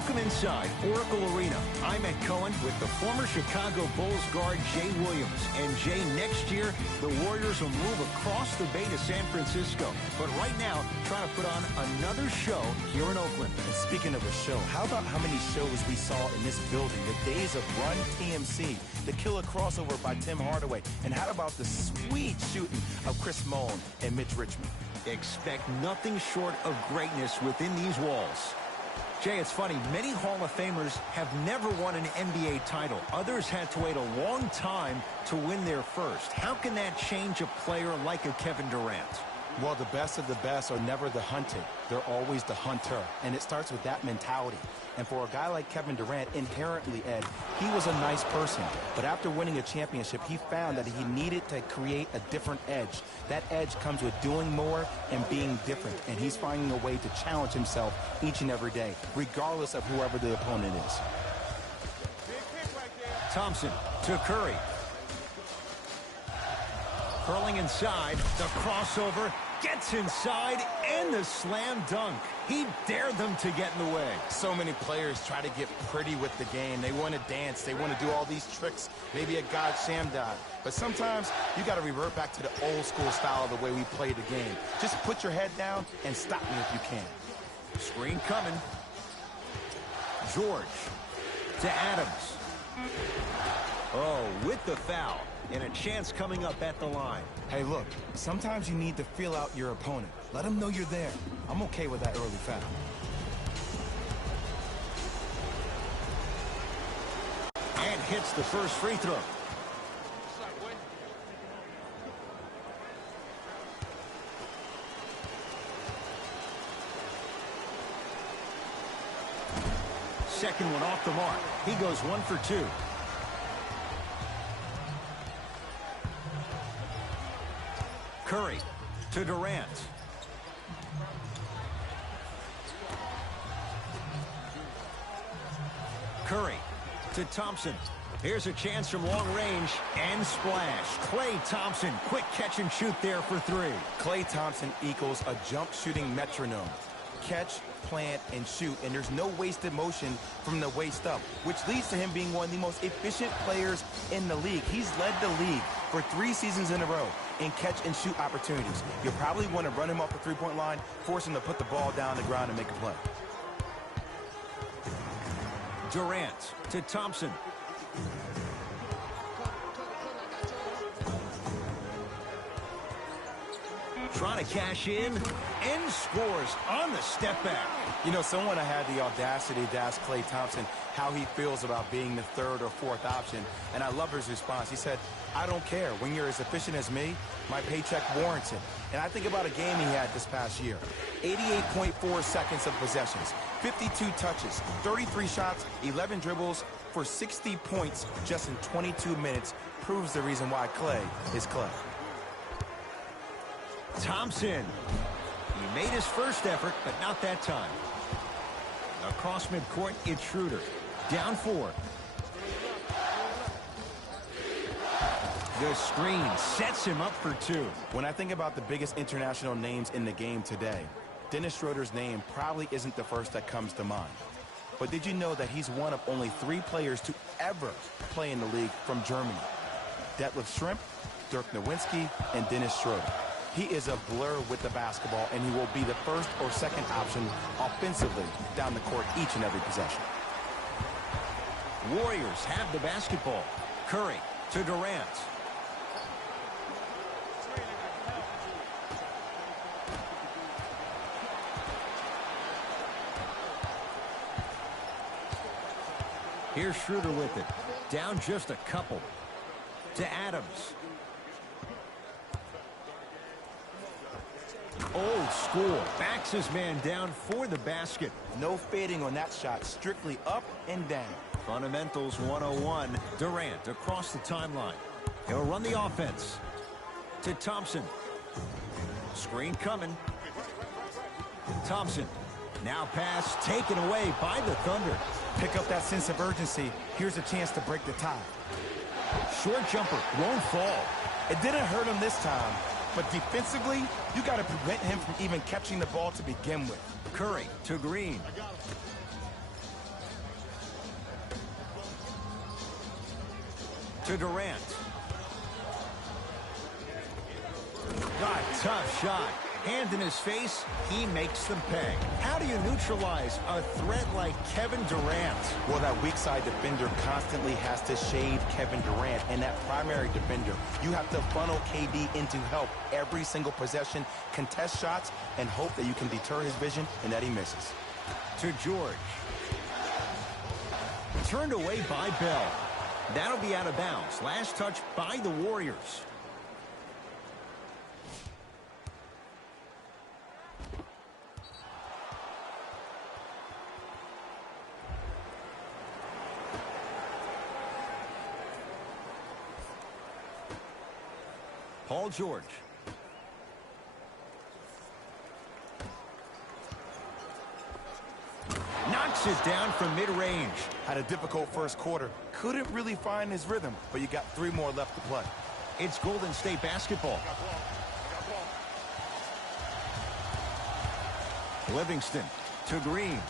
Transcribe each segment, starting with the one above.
Welcome inside Oracle Arena. I'm Ed Cohen with the former Chicago Bulls guard Jay Williams. And Jay, next year, the Warriors will move across the bay to San Francisco. But right now, trying to put on another show here in Oakland. And speaking of a show, how about how many shows we saw in this building? The days of Run TMC, the killer crossover by Tim Hardaway, and how about the sweet shooting of Chris Mullin and Mitch Richmond? Expect nothing short of greatness within these walls. Jay, it's funny, many Hall of Famers have never won an NBA title. Others had to wait a long time to win their first. How can that change a player like a Kevin Durant? Well, the best of the best are never the hunted. They're always the hunter. And it starts with that mentality. And for a guy like Kevin Durant, inherently, Ed, he was a nice person. But after winning a championship, he found that he needed to create a different edge. That edge comes with doing more and being different. And he's finding a way to challenge himself each and every day, regardless of whoever the opponent is. Thompson to Curry. Curling inside, the crossover, gets inside, and the slam dunk. He dared them to get in the way. So many players try to get pretty with the game. They want to dance. They want to do all these tricks, maybe a God sham dive. But sometimes you got to revert back to the old school style of the way we play the game. Just put your head down and stop me if you can. Screen coming. George to Adams. Oh, with the foul. And a chance coming up at the line. Hey, look, sometimes you need to feel out your opponent. Let them know you're there. I'm okay with that early foul. And hits the first free throw. Second one off the mark. He goes 1 for 2. Curry to Durant. Curry to Thompson. Here's a chance from long range and splash. Klay Thompson, quick catch and shoot there for 3. Klay Thompson equals a jump shooting metronome. Catch, plant, and shoot, and there's no wasted motion from the waist up, which leads to him being one of the most efficient players in the league. He's led the league for 3 seasons in a row in catch-and-shoot opportunities. You'll probably want to run him off the three-point line, force him to put the ball down the ground and make a play. Durant to Thompson. Trying to cash in and scores on the step back. You know, someone had the audacity to ask Klay Thompson how he feels about being the 3rd or 4th option, and I love his response. He said, I don't care. When you're as efficient as me, my paycheck warrants it. And I think about a game he had this past year. 88.4 seconds of possessions, 52 touches, 33 shots, 11 dribbles for 60 points just in 22 minutes proves the reason why Klay is Klay. Thompson. He made his first effort, but not that time. Across midcourt, it's Schroeder. Down 4. The screen sets him up for 2. When I think about the biggest international names in the game today, Dennis Schroeder's name probably isn't the first that comes to mind. But did you know that he's one of only 3 players to ever play in the league from Germany? Detlef Schrempf, Dirk Nowitzki, and Dennis Schroeder. He is a blur with the basketball, and he will be the 1st or 2nd option offensively down the court each and every possession. Warriors have the basketball. Curry to Durant. Here's Schroeder with it. Down just a couple. To Adams. Old school. Backs his man down for the basket. No fading on that shot. Strictly up and down. Fundamentals 101. Durant across the timeline. He'll run the offense. To Thompson. Screen coming. Thompson. Now pass taken away by the Thunder. Pick up that sense of urgency. Here's a chance to break the tie. Short jumper. Won't fall. It didn't hurt him this time. But defensively, you got to prevent him from even catching the ball to begin with. Curry to Green. to Durant. God, tough shot. Hand in his face, he makes them pay. How do you neutralize a threat like Kevin Durant? Well, that weak side defender constantly has to shade Kevin Durant, and that primary defender, you have to funnel KD into help every single possession, contest shots, and hope that you can deter his vision and that he misses. To George. Turned away by Bell. That'll be out of bounds. Last touch by the Warriors. Paul George. Knocks it down from mid-range. Had a difficult first quarter. Couldn't really find his rhythm, but you got 3 more left to play. It's Golden State basketball. Livingston to Green.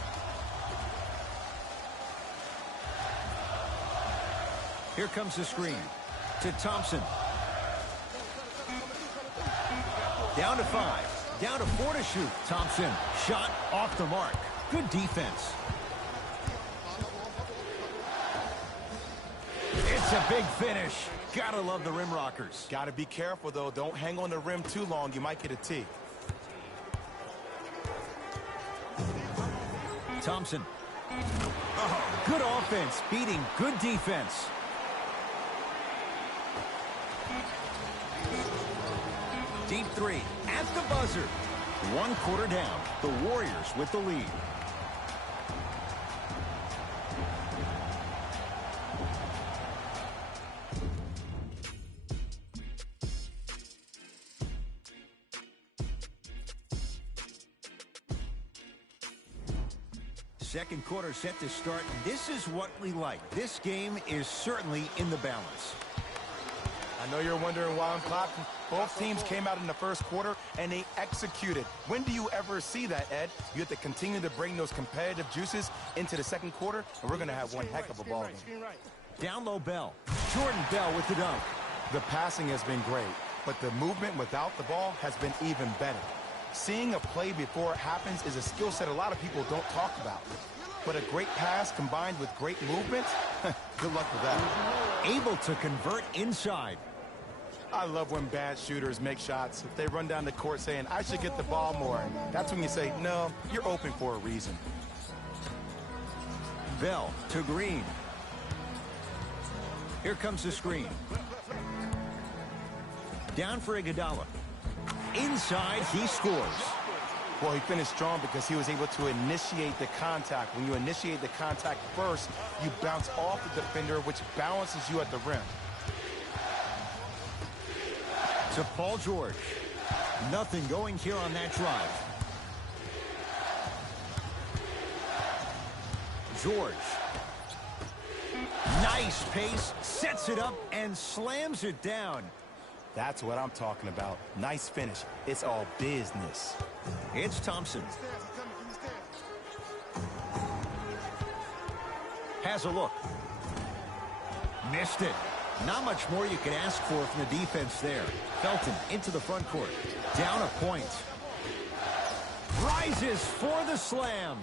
Here comes the screen to Thompson. Down to 5. Down to 4 to shoot. Thompson. Shot off the mark. Good defense. It's a big finish. Gotta love the rim rockers. Gotta be careful, though. Don't hang on the rim too long. You might get a tee. Thompson. Oh, good offense beating good defense. Deep 3 at the buzzer. 1 quarter down. The Warriors with the lead. Second quarter set to start. This is what we like. This game is certainly in the balance. I know you're wondering why I'm clapping. Both teams came out in the first quarter, and they executed. When do you ever see that, Ed? You have to continue to bring those competitive juices into the second quarter, and we're going to have one heck of a ball game. Down low, Bell. Jordan Bell with the dunk. The passing has been great, but the movement without the ball has been even better. Seeing a play before it happens is a skill set a lot of people don't talk about. But a great pass combined with great movement, good luck with that. Able to convert inside. I love when bad shooters make shots. If they run down the court saying, I should get the ball more, that's when you say, no, you're open for a reason. Bell to Green. Here comes the screen. Down for Iguodala. Inside, he scores. Well, he finished strong because he was able to initiate the contact. When you initiate the contact first, you bounce off the defender, which balances you at the rim. To Paul George. Nothing going here on that drive. George. Nice pace, sets it up, and slams it down. That's what I'm talking about. Nice finish. It's all business. It's Thompson. Has a look. Missed it. Not much more you can ask for from the defense there. Felton into the front court. Down a point. Rises for the slam.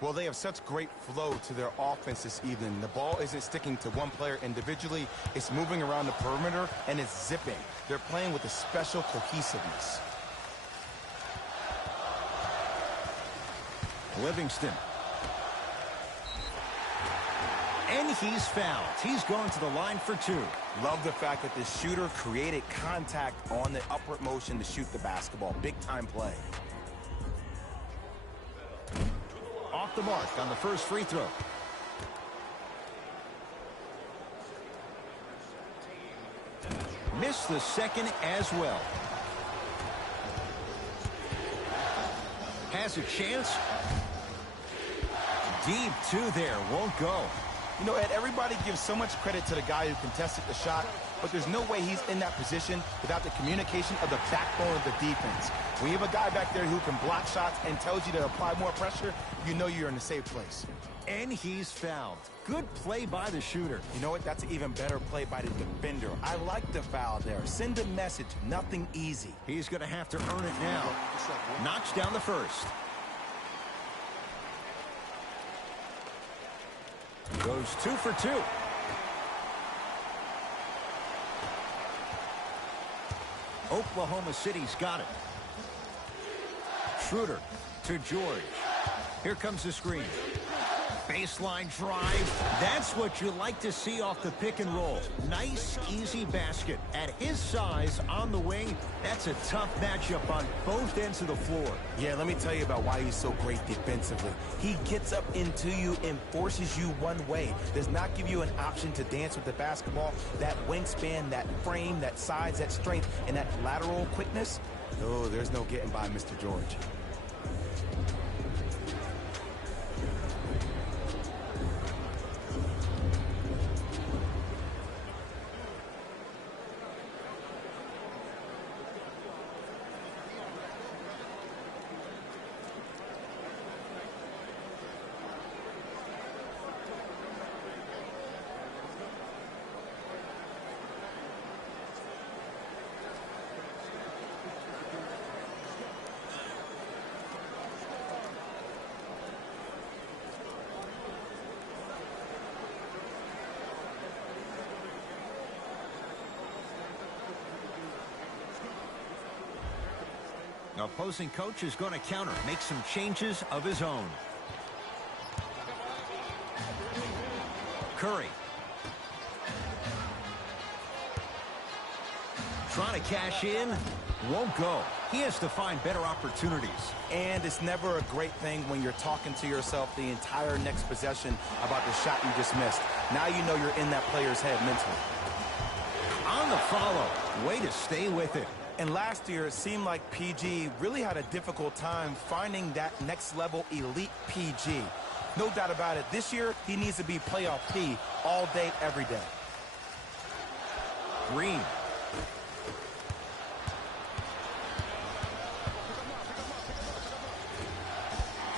Well, they have such great flow to their offense this evening. The ball isn't sticking to one player individually. It's moving around the perimeter, and it's zipping. They're playing with a special cohesiveness. Livingston. And he's fouled. He's going to the line for 2. Love the fact that the shooter created contact on the upward motion to shoot the basketball. Big-time play. Off the mark on the first free throw. Missed the second as well. Has a chance. Deep 2 there. Won't go. You know, Ed, everybody gives so much credit to the guy who contested the shot, but there's no way he's in that position without the communication of the backbone of the defense. When you have a guy back there who can block shots and tells you to apply more pressure, you know you're in a safe place. And he's fouled. Good play by the shooter. You know what? That's an even better play by the defender. I like the foul there. Send a message. Nothing easy. He's going to have to earn it now. Knocks down the first. Goes 2 for 2. Oklahoma City's got it. Schroeder to George. Here comes the screen. Baseline drive. That's what you like to see off the pick and roll. Nice, easy basket. At his size on the wing, that's a tough matchup on both ends of the floor. Yeah, let me tell you about why he's so great defensively. He gets up into you and forces you one way. Does not give you an option to dance with the basketball. That wingspan, that frame, that size, that strength, and that lateral quickness. Oh, there's no getting by Mr. George. Opposing coach is going to counter, make some changes of his own. Curry. Trying to cash in. Won't go. He has to find better opportunities. And it's never a great thing when you're talking to yourself the entire next possession about the shot you just missed. Now you know you're in that player's head mentally. On the follow. Way to stay with it. And last year, it seemed like PG really had a difficult time finding that next level elite PG. No doubt about it. This year, he needs to be playoff P all day, every day. Green.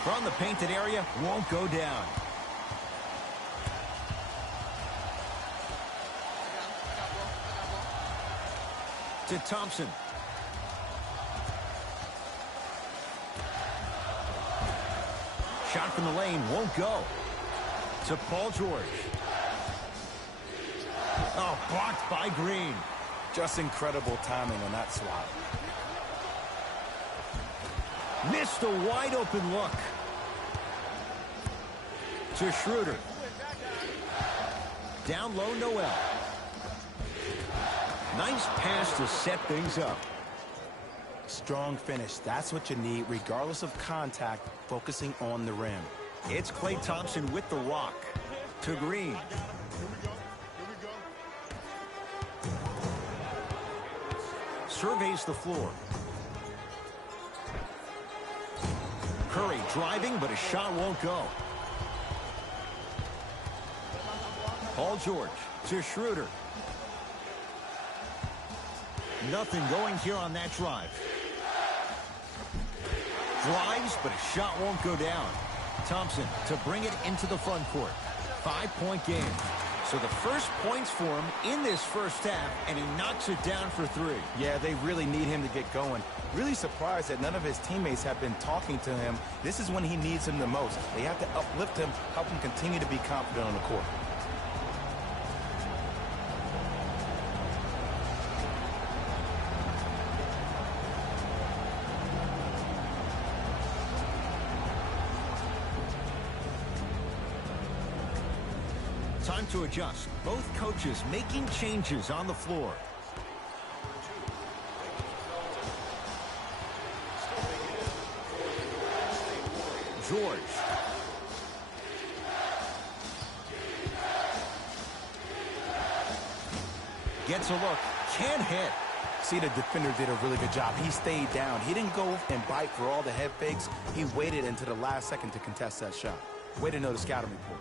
From the painted area, won't go down. To Thompson. Shot from the lane, won't go. To Paul George. Oh, blocked by Green. Just incredible timing on that swat. Missed a wide open look. To Schroeder. Down low, Noel. Nice pass to set things up. Strong finish. That's what you need, regardless of contact, focusing on the rim. It's Klay Thompson with the rock. To Green. Surveys the floor. Curry driving, but a shot won't go. Paul George to Schroeder. Nothing going here on that drive. Drives, but a shot won't go down. Thompson to bring it into the front court. 5-point game. So the first points for him in this first half, and he knocks it down for 3. Yeah, they really need him to get going. Really surprised that none of his teammates have been talking to him. This is when he needs him the most. They have to uplift him, help him continue to be confident on the court. Time to adjust. Both coaches making changes on the floor. George. Gets a look. Can't hit. See, the defender did a really good job. He stayed down. He didn't go and bite for all the head fakes. He waited until the last second to contest that shot. Way to know the scouting report.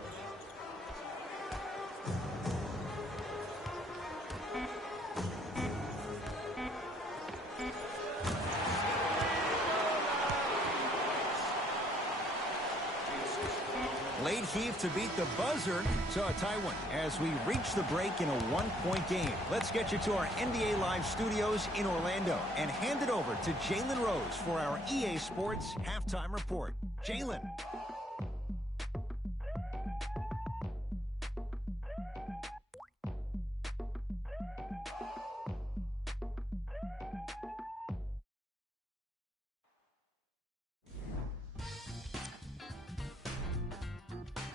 Late heave to beat the buzzer. So a tie one as we reach the break in a one-point game. Let's get you to our NBA Live studios in Orlando and hand it over to Jalen Rose for our EA Sports Halftime Report. Jalen.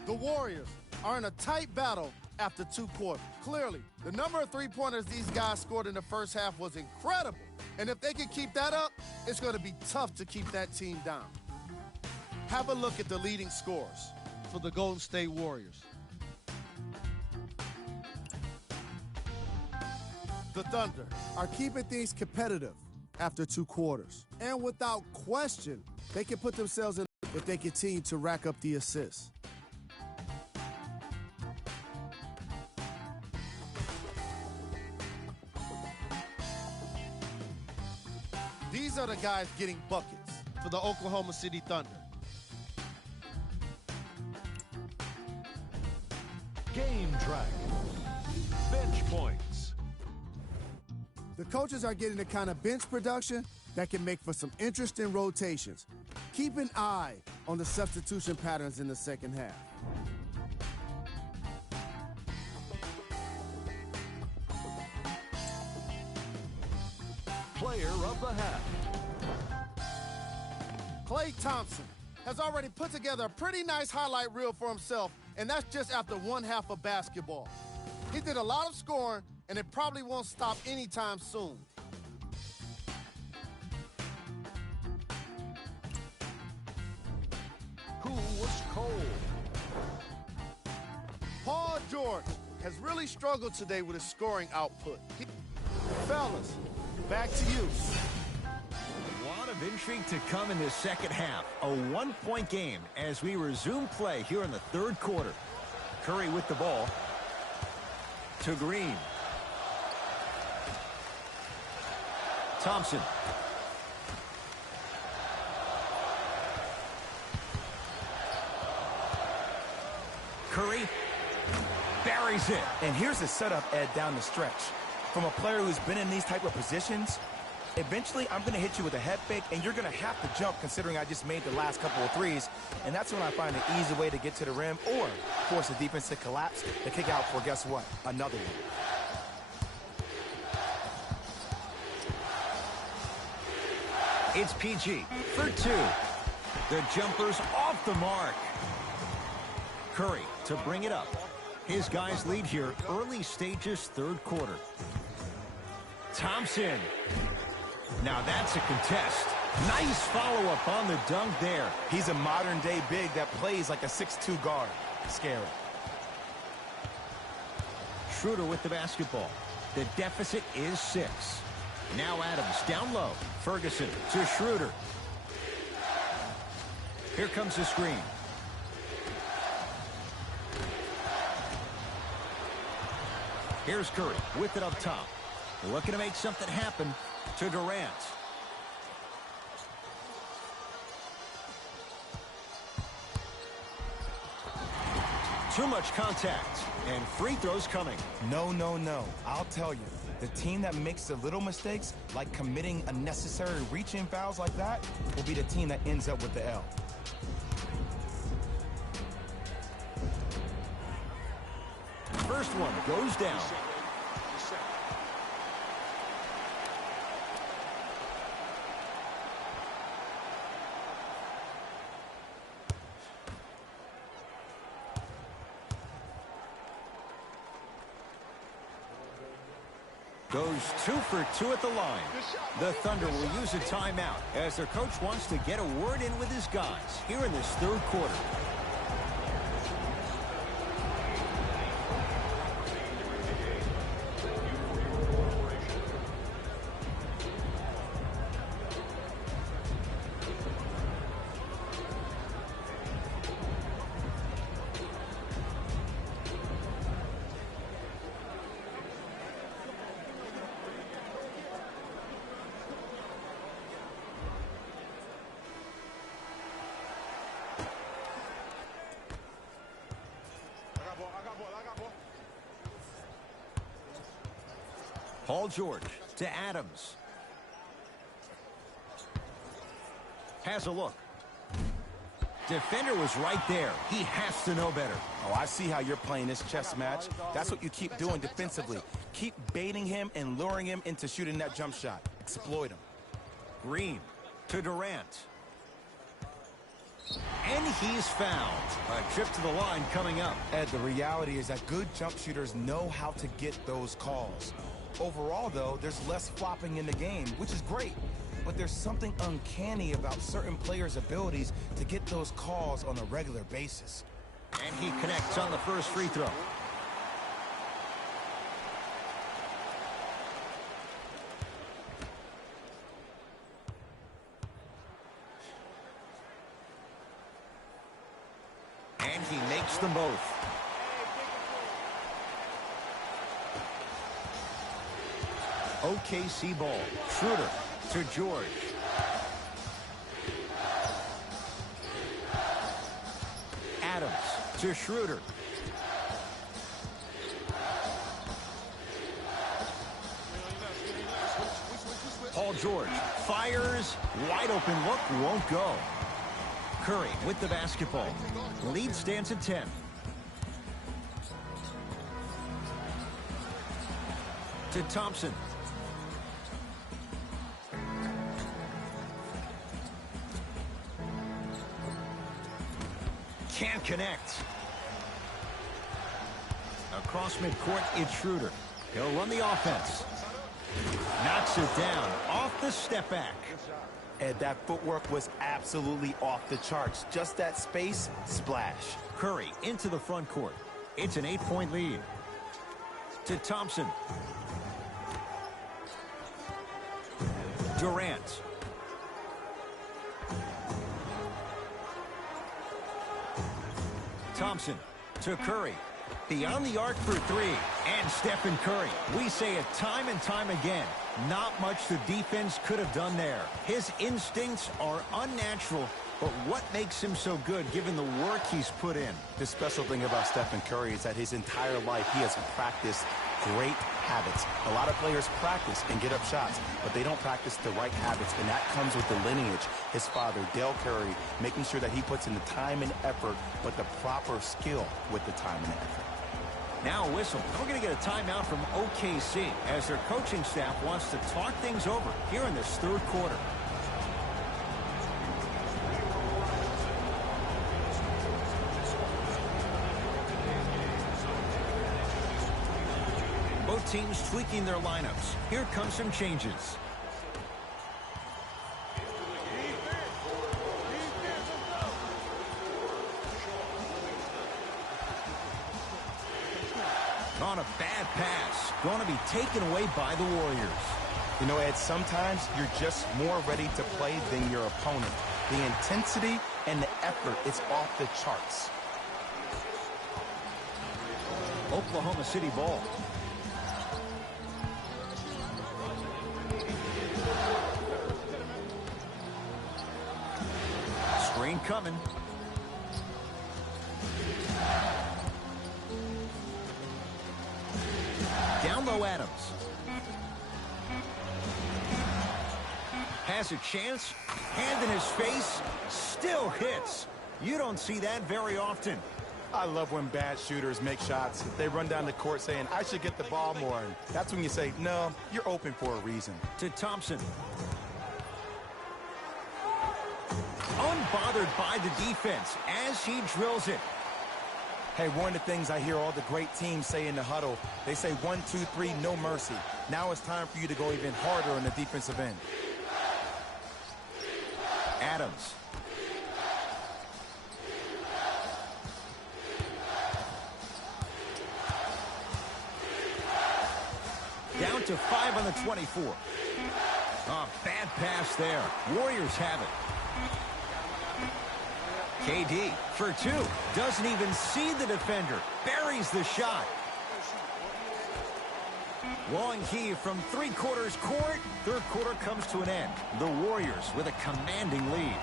The Warriors are in a tight battle after 2 quarters. Clearly, the number of three-pointers these guys scored in the first half was incredible. And if they can keep that up, it's going to be tough to keep that team down. Have a look at the leading scorers for the Golden State Warriors. The Thunder are keeping things competitive after 2 quarters. And without question, they can put themselves in if they continue to rack up the assists. These are the guys getting buckets for the Oklahoma City Thunder. Game track. Bench points. The coaches are getting the kind of bench production that can make for some interesting rotations. Keep an eye on the substitution patterns in the second half. Player of the half. Klay Thompson has already put together a pretty nice highlight reel for himself, and that's just after one half of basketball. He did a lot of scoring, and it probably won't stop anytime soon. Who was cold? Paul George has really struggled today with his scoring output. Fellas, back to you. A lot of intrigue to come in this second half. A one-point game as we resume play here in the third quarter. Curry with the ball. To Green. Thompson. Curry buries it. And here's the setup, Ed, down the stretch. From a player who's been in these type of positions, eventually I'm going to hit you with a head fake, and you're going to have to jump considering I just made the last couple of threes. And that's when I find an easy way to get to the rim or force the defense to collapse to kick out for, guess what, another one. It's PG for 2. The jumper's off the mark. Curry to bring it up. His guys lead here early stages third quarter. Thompson. Now that's a contest. Nice follow-up on the dunk there. He's a modern-day big that plays like a 6'2 guard. Scary. Schroeder with the basketball. The deficit is 6. Now Adams down low. Ferguson to Schroeder. Here comes the screen. Here's Curry with it up top. Looking to make something happen to Durant. Too much contact, and free throws coming. No, no, no. I'll tell you, the team that makes the little mistakes, like committing unnecessary reach-in fouls like that, will be the team that ends up with the L. First one goes down. Goes 2 for 2 at the line. The Thunder will use a timeout as their coach wants to get a word in with his guys here in this third quarter. Paul George to Adams. Has a look. Defender was right there. He has to know better. Oh, I see how you're playing this chess match. That's what you keep doing defensively. Keep baiting him and luring him into shooting that jump shot. Exploit him. Green to Durant. And he's fouled. A trip to the line coming up. Ed, the reality is that good jump shooters know how to get those calls. Overall, though, there's less flopping in the game, which is great. But there's something uncanny about certain players' abilities to get those calls on a regular basis. And he connects on the first free throw. And he makes them both. OKC ball. Schroeder to George. Adams to Schroeder. Paul George fires. Wide open look. Won't go. Curry with the basketball. Lead stands at 10. To Thompson. Can't connect. Across midcourt, it's Schroeder. He'll run the offense. Knocks it down off the step back. Ed, that footwork was absolutely off the charts. Just that space, splash. Curry into the front court. It's an 8-point lead. To Thompson. Durant. Thompson to Curry. Beyond the arc for three. And Stephen Curry. We say it time and time again. Not much the defense could have done there. His instincts are unnatural, but what makes him so good given the work he's put in? The special thing about Stephen Curry is that his entire life he has practiced great habits. A lot of players practice and get up shots, but they don't practice the right habits, and that comes with the lineage. His father, Dale Curry, making sure that he puts in the time and effort, but the proper skill with the time and effort. Now a whistle. We're going to get a timeout from OKC as their coaching staff wants to talk things over here in this third quarter. Both teams tweaking their lineups. Here come some changes. On a bad pass. Going to be taken away by the Warriors. You know, Ed, sometimes you're just more ready to play than your opponent. The intensity and the effort is off the charts. Oklahoma City ball. Screen coming. Down low, Adams. Has a chance. Hand in his face. Still hits. You don't see that very often. I love when bad shooters make shots. They run down the court saying, I should get the ball more. And that's when you say, no, you're open for a reason. To Thompson. Unbothered by the defense as he drills it. Hey, one of the things I hear all the great teams say in the huddle, they say 1, 2, 3, no mercy. Now it's time for you to go even harder on the defensive end. Adams. Down to 5 on the 24. Oh, bad pass there. Warriors have it. KD for two. Doesn't even see the defender. Buries the shot. Long heave from three-quarters court. Third quarter comes to an end. The Warriors with a commanding lead.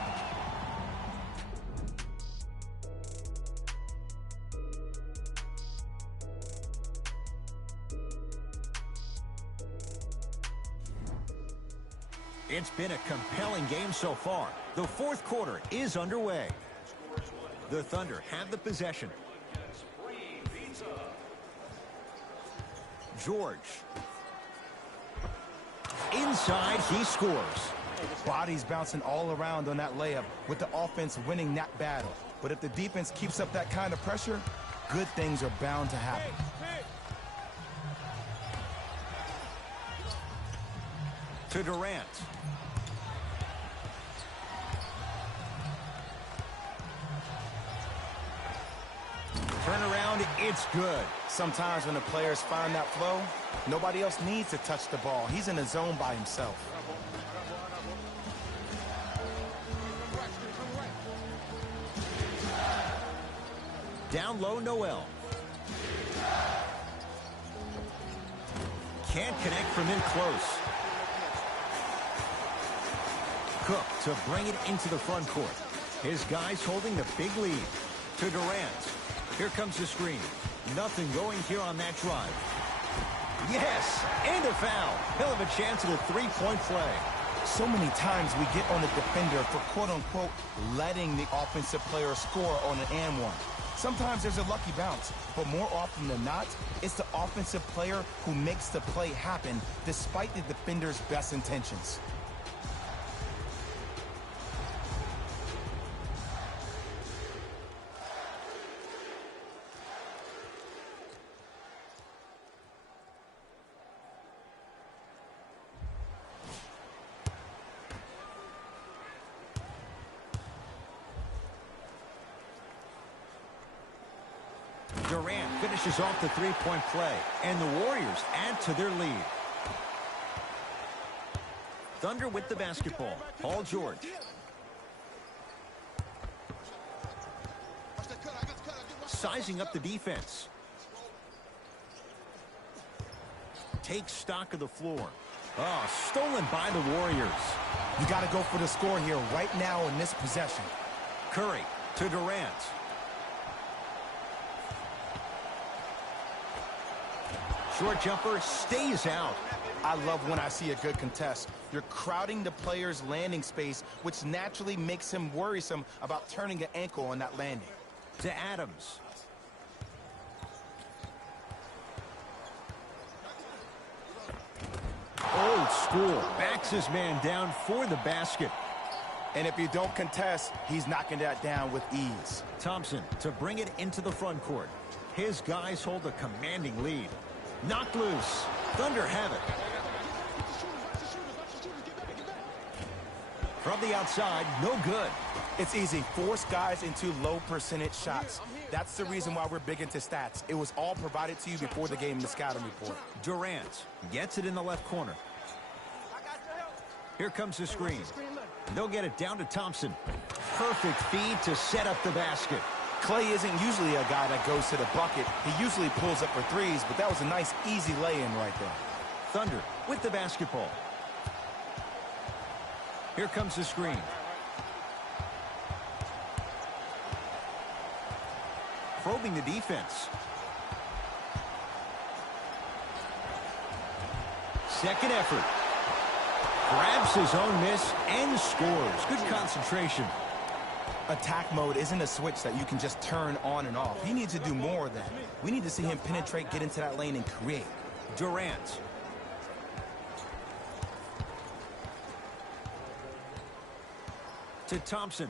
It's been a compelling game so far. The fourth quarter is underway. The Thunder have the possession. George. Inside, he scores. Bodies bouncing all around on that layup with the offense winning that battle. But if the defense keeps up that kind of pressure, good things are bound to happen. To Durant. Turnaround, it's good. Sometimes when the players find that flow, nobody else needs to touch the ball. He's in the zone by himself. Down low, Noel. Can't connect from in close. Cook to bring it into the front court. His guys holding the big lead. To Durant. Here comes the screen. Nothing going here on that drive. Yes, and a foul. He'll have a chance at a three-point play. So many times we get on the defender for quote-unquote letting the offensive player score on an and one. Sometimes there's a lucky bounce, but more often than not, it's the offensive player who makes the play happen despite the defender's best intentions. Durant finishes off the three-point play, and the Warriors add to their lead. Thunder with the basketball. Paul George. Sizing up the defense. Takes stock of the floor. Oh, stolen by the Warriors. You got to go for the score here right now in this possession. Curry to Durant. Short jumper stays out. I love when I see a good contest. You're crowding the player's landing space, which naturally makes him worrisome about turning an ankle on that landing. To Adams. Old school. Backs his man down for the basket. And if you don't contest, he's knocking that down with ease. Thompson to bring it into the front court. His guys hold a commanding lead. Knocked loose. Thunder have it. From the outside, no good. It's easy. Force guys into low percentage shots. That's the reason why we're big into stats. It was all provided to you before the game in the scouting report. Durant gets it in the left corner. Here comes the screen. They'll get it down to Thompson. Perfect feed to set up the basket. Clay isn't usually a guy that goes to the bucket. He usually pulls up for threes, but that was a nice, easy lay-in right there. Thunder with the basketball. Here comes the screen. Probing the defense. Second effort. Grabs his own miss and scores. Good concentration. Attack mode isn't a switch that you can just turn on and off. He needs to do more of that. We need to see him penetrate, get into that lane, and create. Durant. To Thompson.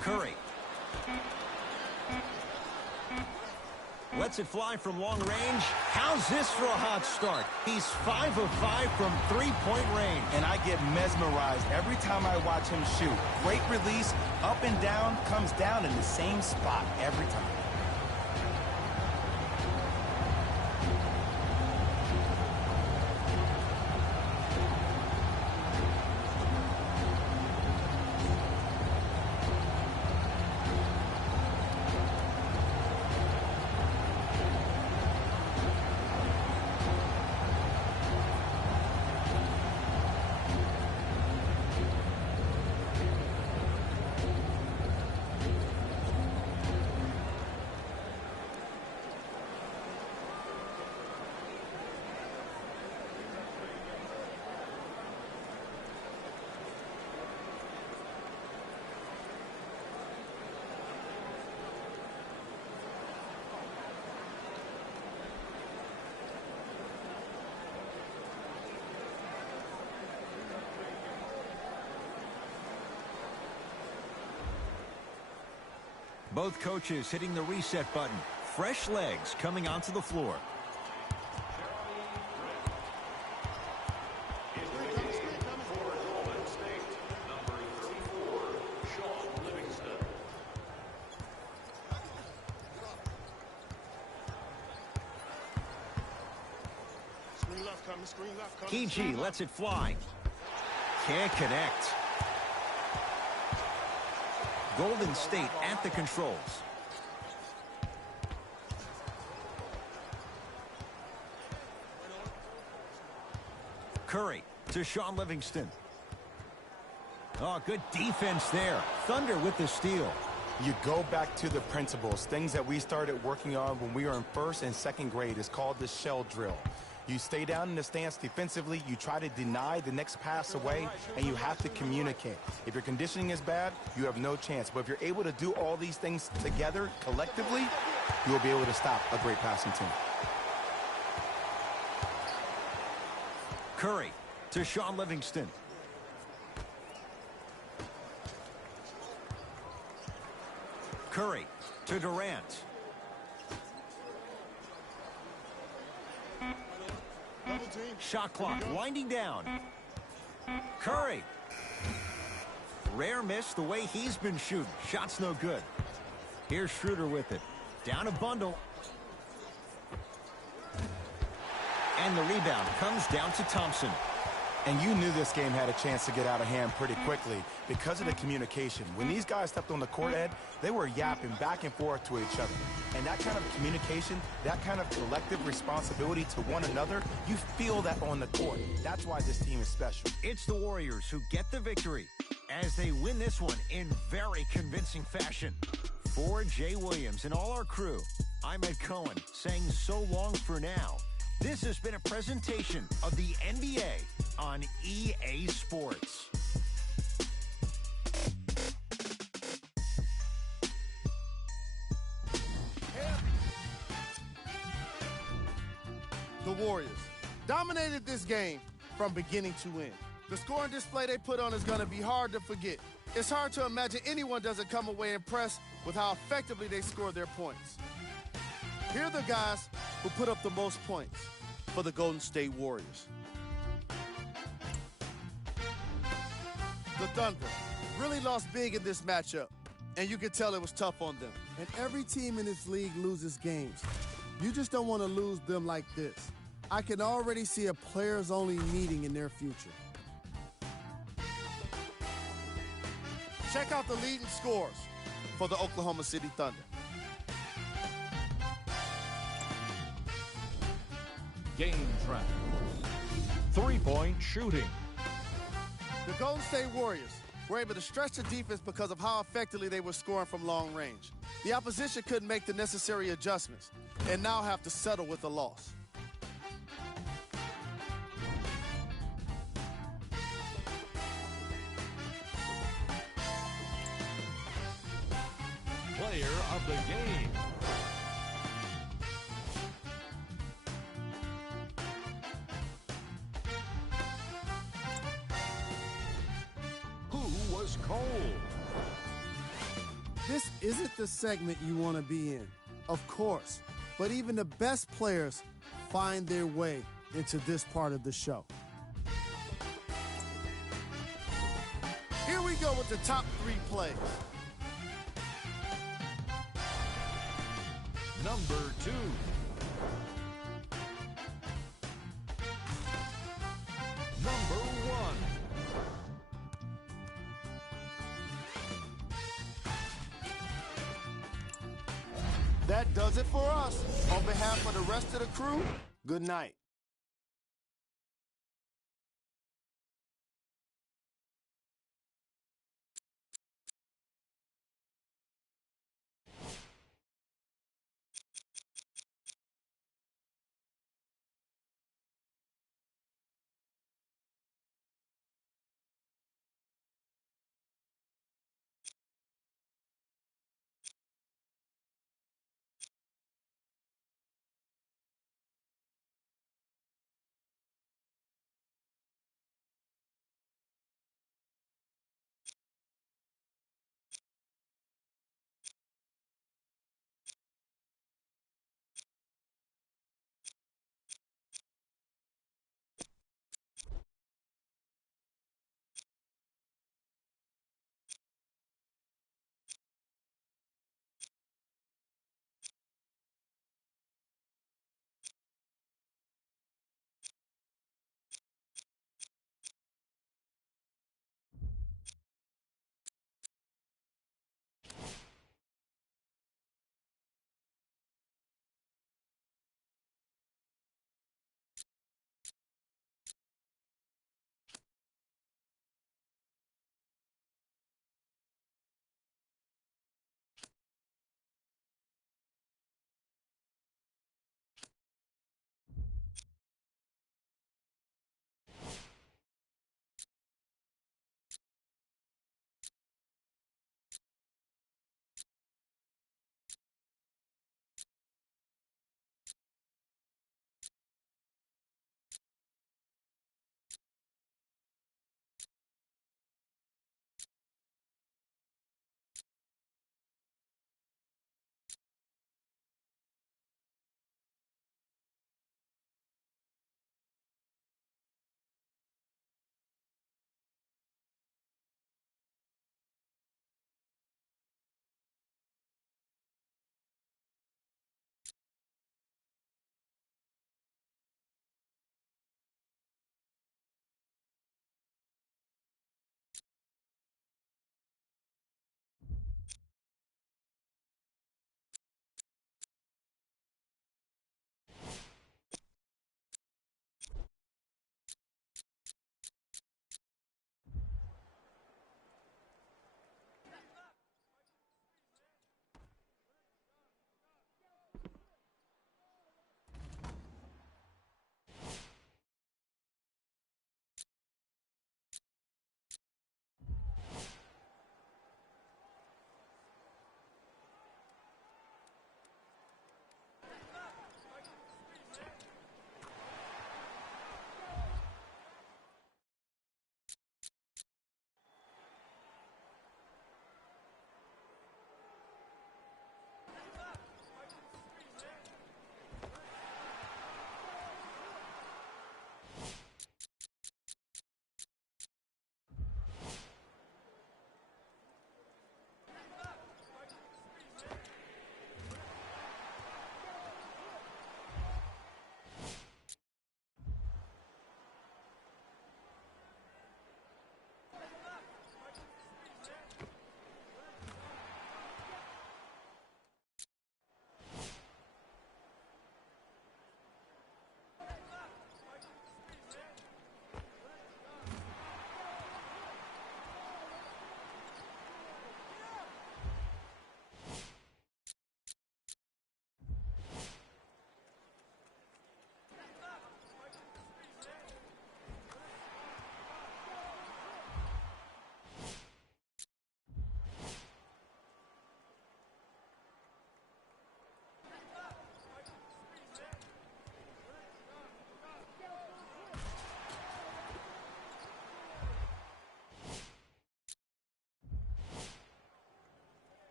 Curry. Lets it fly from long range. How's this for a hot start? He's 5 of 5 from three-point range. And I get mesmerized every time I watch him shoot. Great release, up and down, comes down in the same spot every time. Both coaches hitting the reset button. Fresh legs coming onto the floor. KG lets it fly. Can't connect. Golden State at the controls. Curry to Sean Livingston. Oh, good defense there. Thunder with the steal. You go back to the principles, things that we started working on when we were in first and second grade. It's called the shell drill. You stay down in the stance defensively, you try to deny the next pass away, and you have to communicate. If your conditioning is bad, you have no chance. But if you're able to do all these things together, collectively, you will be able to stop a great passing team. Curry to Sean Livingston. Curry to Durant. Shot clock winding down. Curry. Rare miss the way he's been shooting. Shot's no good. Here's Schroeder with it. Down a bundle. And the rebound comes down to Thompson. And you knew this game had a chance to get out of hand pretty quickly because of the communication. When these guys stepped on the court, Ed, they were yapping back and forth to each other. And that kind of communication, that kind of collective responsibility to one another, you feel that on the court. That's why this team is special. It's the Warriors who get the victory as they win this one in very convincing fashion. For Jay Williams and all our crew, I'm Ed Cohen saying so long for now. This has been a presentation of the NBA on EA Sports. The Warriors dominated this game from beginning to end. The scoring display they put on is going to be hard to forget. It's hard to imagine anyone doesn't come away impressed with how effectively they scored their points. Here are the guys who put up the most points for the Golden State Warriors. The Thunder really lost big in this matchup, and you could tell it was tough on them. And every team in this league loses games. You just don't want to lose them like this. I can already see a players-only meeting in their future. Check out the leading scores for the Oklahoma City Thunder. Game track. Three-point shooting. The Golden State Warriors were able to stretch the defense because of how effectively they were scoring from long range. The opposition couldn't make the necessary adjustments and now have to settle with a loss. Player of the game. Who was cold? This isn't the segment you want to be in, of course, but even the best players find their way into this part of the show. Here we go with the top 3 plays. Number 2. Number 1. That does it for us. On behalf of the rest of the crew, good night.